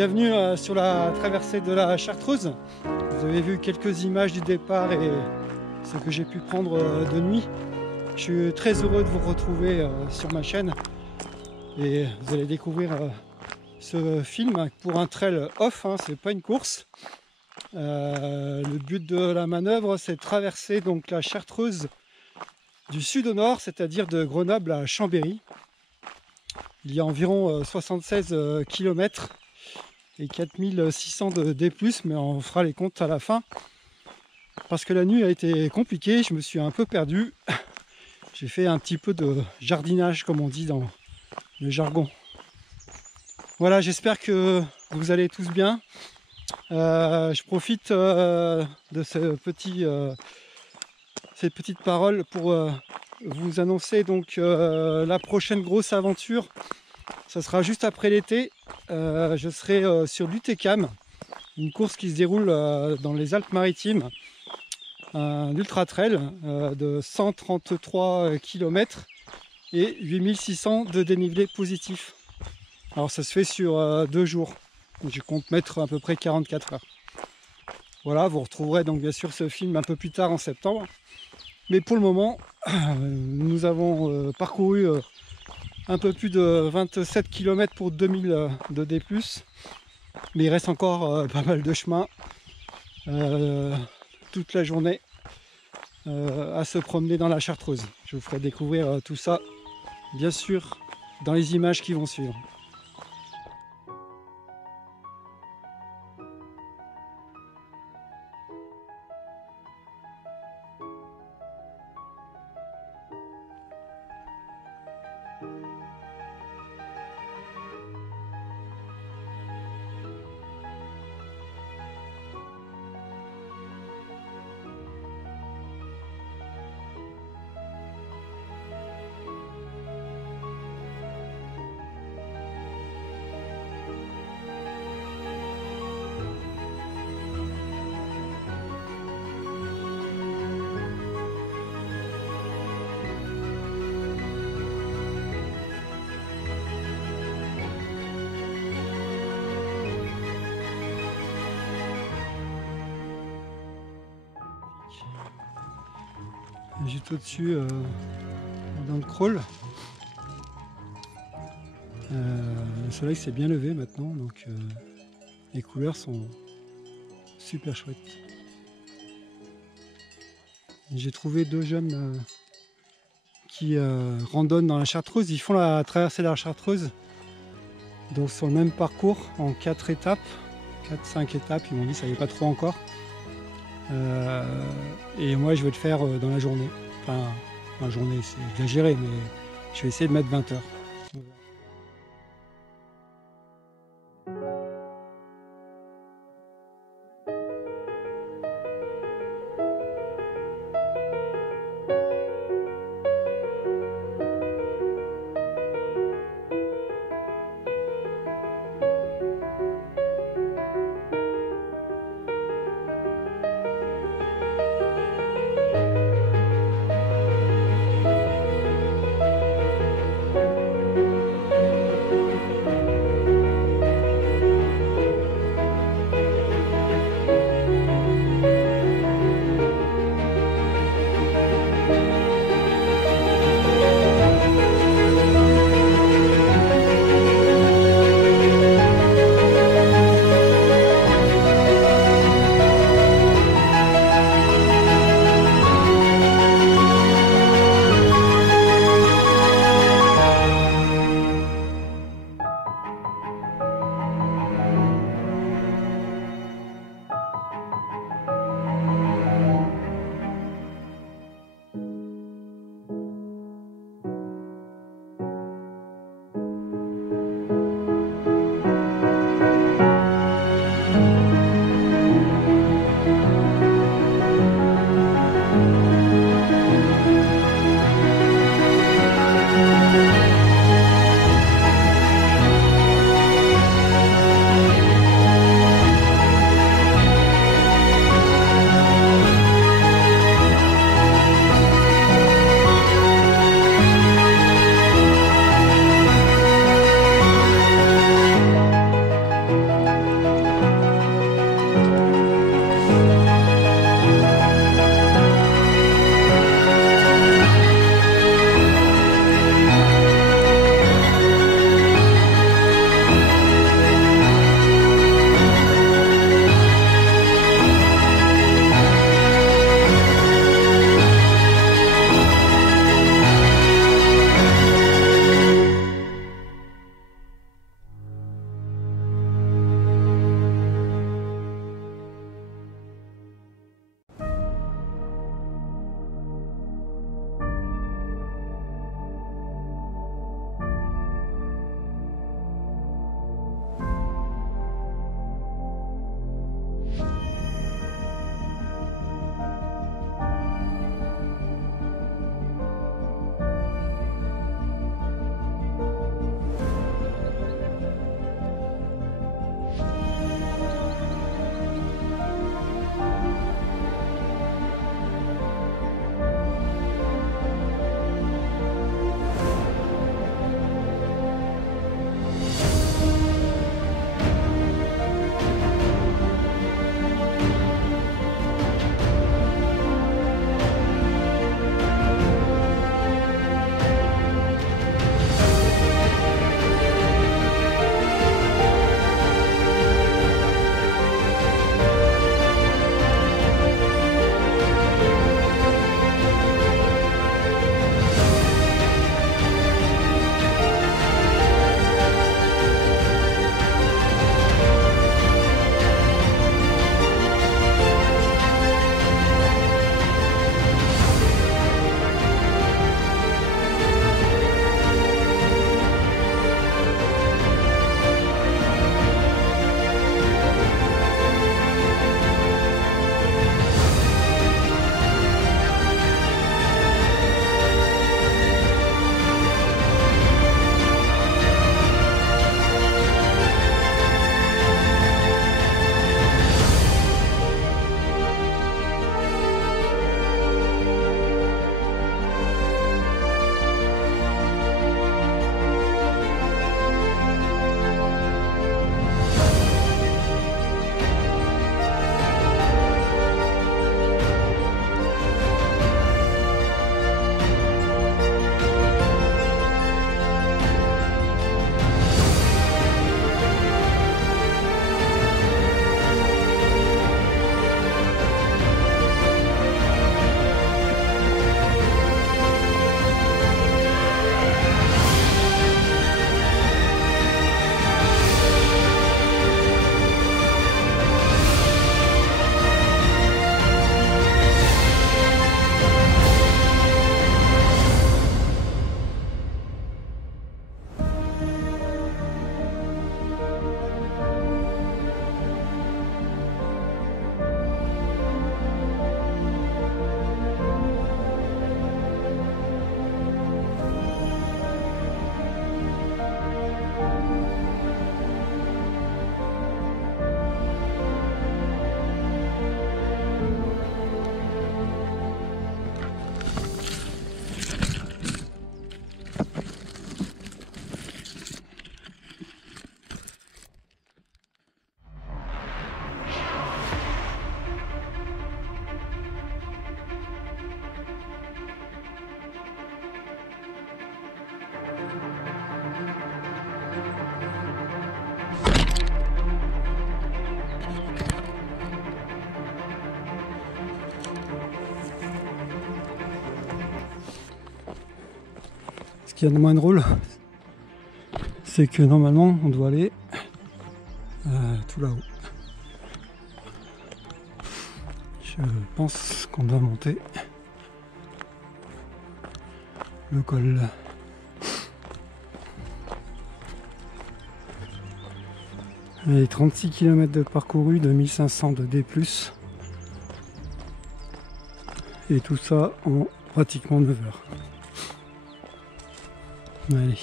Bienvenue sur la traversée de la Chartreuse. Vous avez vu quelques images du départ et ce que j'ai pu prendre de nuit. Je suis très heureux de vous retrouver sur ma chaîne et vous allez découvrir ce film pour un trail off, hein, c'est pas une course. Le but de la manœuvre, c'est de traverser donc la Chartreuse du sud au nord, c'est-à-dire de Grenoble à Chambéry. Il y a environ 76 km et 4600 de D+, mais on fera les comptes à la fin. Parce que la nuit a été compliquée, je me suis un peu perdu. J'ai fait un petit peu de jardinage, comme on dit dans le jargon. Voilà, j'espère que vous allez tous bien. Je profite de ces petites paroles pour vous annoncer donc la prochaine grosse aventure. Ça sera juste après l'été. Je serai sur l'UTCAM, une course qui se déroule dans les Alpes-Maritimes, un ultra trail de 133 km et 8600 de dénivelé positif. Alors ça se fait sur 2 jours. Je compte mettre à peu près 44 heures. Voilà, vous retrouverez donc bien sûr ce film un peu plus tard en septembre. Mais pour le moment, nous avons parcouru un peu plus de 27 km pour 2000 de D+. Mais il reste encore pas mal de chemin toute la journée à se promener dans la Chartreuse. Je vous ferai découvrir tout ça, bien sûr, dans les images qui vont suivre. Juste au-dessus, dans le crawl, le soleil s'est bien levé maintenant, donc les couleurs sont super chouettes. J'ai trouvé 2 jeunes qui randonnent dans la Chartreuse. Ils font la traversée de la Chartreuse, donc sur le même parcours en 4 étapes, 4-5 étapes. Ils m'ont dit ça y est pas trop encore. Et moi je vais le faire dans la journée. Enfin, la journée c'est exagéré, mais je vais essayer de mettre 20 heures. qu'il y a de moins drôle, c'est que normalement on doit aller tout là-haut. Je pense qu'on doit monter le col. Et 36 km de parcouru, 2500 de D+. Et tout ça en pratiquement 9 heures. Allez.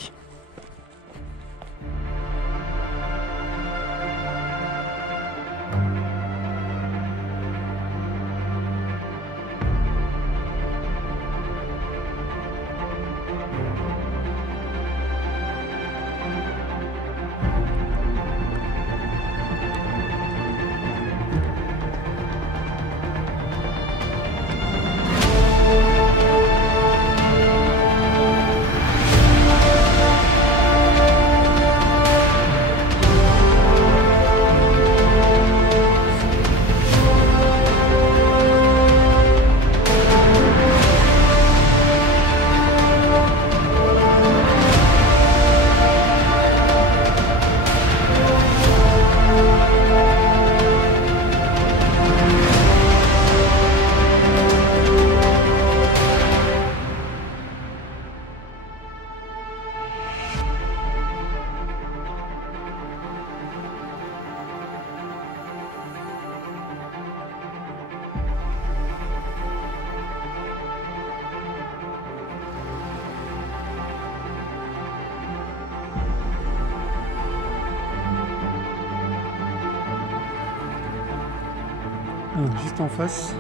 Alors, juste en face,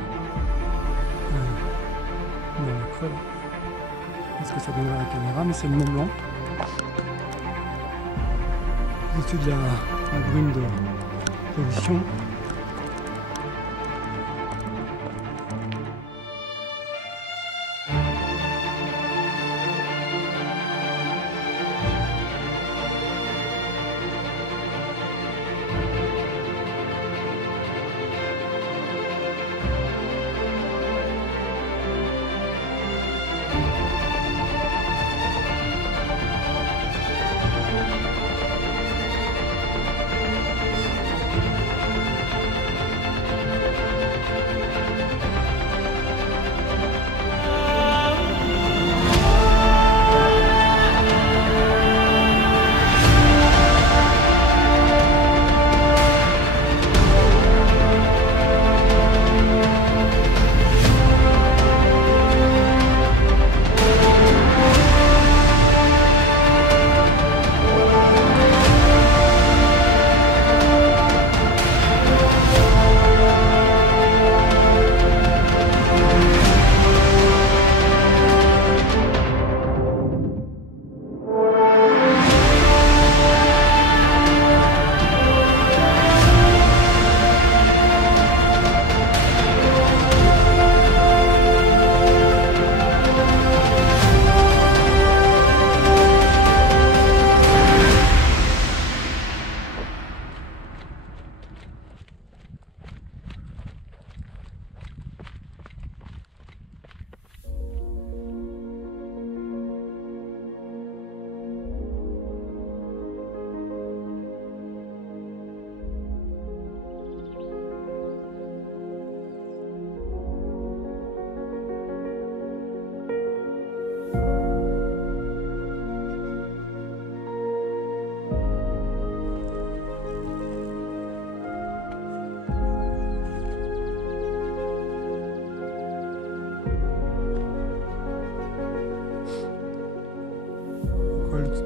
dans le creux, est-ce que ça donnera à la caméra, mais c'est le Mont Blanc. Au-dessus de la brume de pollution.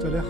Tout à l'heure.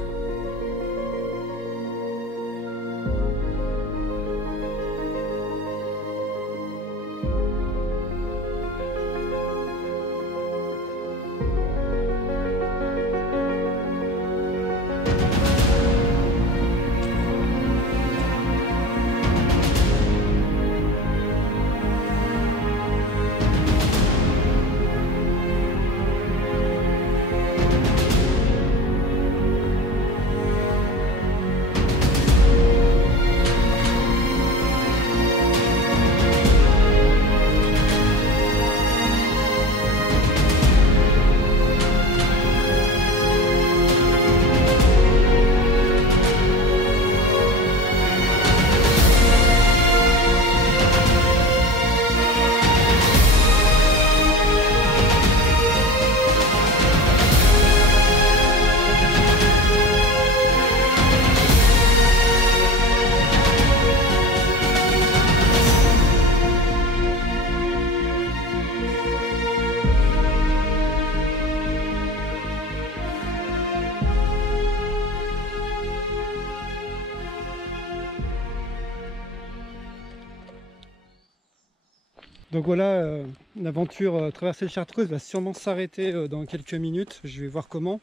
Donc voilà, l'aventure traverser le Chartreuse va sûrement s'arrêter dans quelques minutes. Je vais voir comment.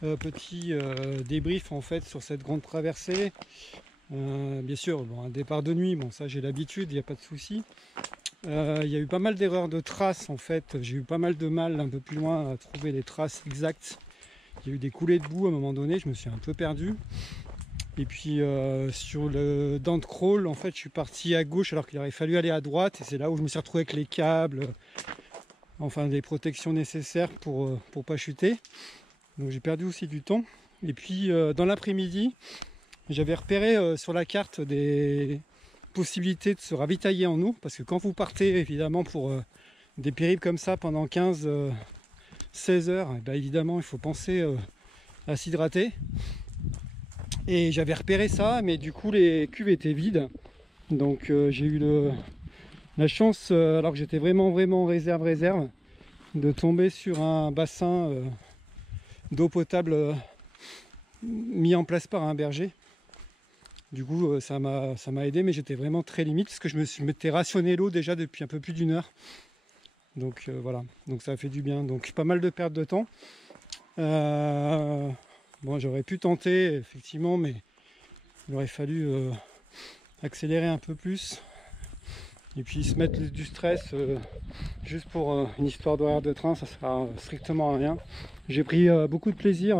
Petit débrief en fait sur cette grande traversée. Bien sûr, bon, un départ de nuit, bon ça j'ai l'habitude, il n'y a pas de souci. Il y a eu pas mal d'erreurs de traces en fait. J'ai eu pas mal de mal un peu plus loin à trouver les traces exactes. Il y a eu des coulées de boue à un moment donné, je me suis un peu perdu. Et puis sur le dent de crawl, en fait, je suis parti à gauche alors qu'il aurait fallu aller à droite. Et c'est là où je me suis retrouvé avec les câbles, enfin les protections nécessaires pour pas chuter. Donc j'ai perdu aussi du temps. Et puis dans l'après-midi, j'avais repéré sur la carte des possibilités de se ravitailler en eau. Parce que quand vous partez évidemment pour des périples comme ça pendant 15-16 heures, et bien, évidemment il faut penser à s'hydrater. Et j'avais repéré ça, mais du coup les cuves étaient vides. Donc j'ai eu la chance, alors que j'étais vraiment réserve, de tomber sur un bassin d'eau potable mis en place par un berger. Du coup ça m'a aidé, mais j'étais vraiment très limite parce que je m'étais rationné l'eau déjà depuis un peu plus d'1 heure. Donc voilà, donc ça a fait du bien. Donc pas mal de pertes de temps. Bon, j'aurais pu tenter, effectivement, mais il aurait fallu accélérer un peu plus. Et puis se mettre du stress juste pour une histoire d'horaire de train, ça sert strictement à rien. J'ai pris beaucoup de plaisir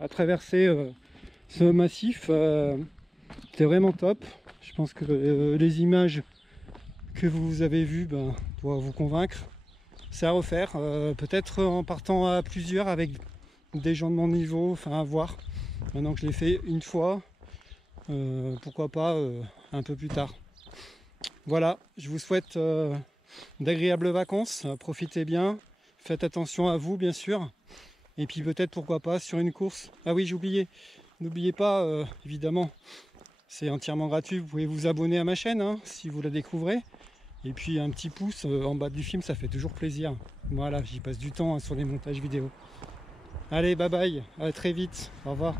à traverser ce massif. C'était vraiment top. Je pense que les images que vous avez vues doivent vous convaincre. C'est à refaire, peut-être en partant à plusieurs avec des gens de mon niveau, enfin à voir. Maintenant que je l'ai fait une fois, pourquoi pas un peu plus tard. Voilà, je vous souhaite d'agréables vacances, profitez bien, faites attention à vous bien sûr, et puis peut-être pourquoi pas sur une course. Ah oui, j'ai oublié, n'oubliez pas, évidemment, c'est entièrement gratuit, vous pouvez vous abonner à ma chaîne hein, si vous la découvrez. Et puis un petit pouce en bas du film, ça fait toujours plaisir. Voilà, j'y passe du temps hein, sur les montages vidéo. Allez, bye bye, à très vite, au revoir.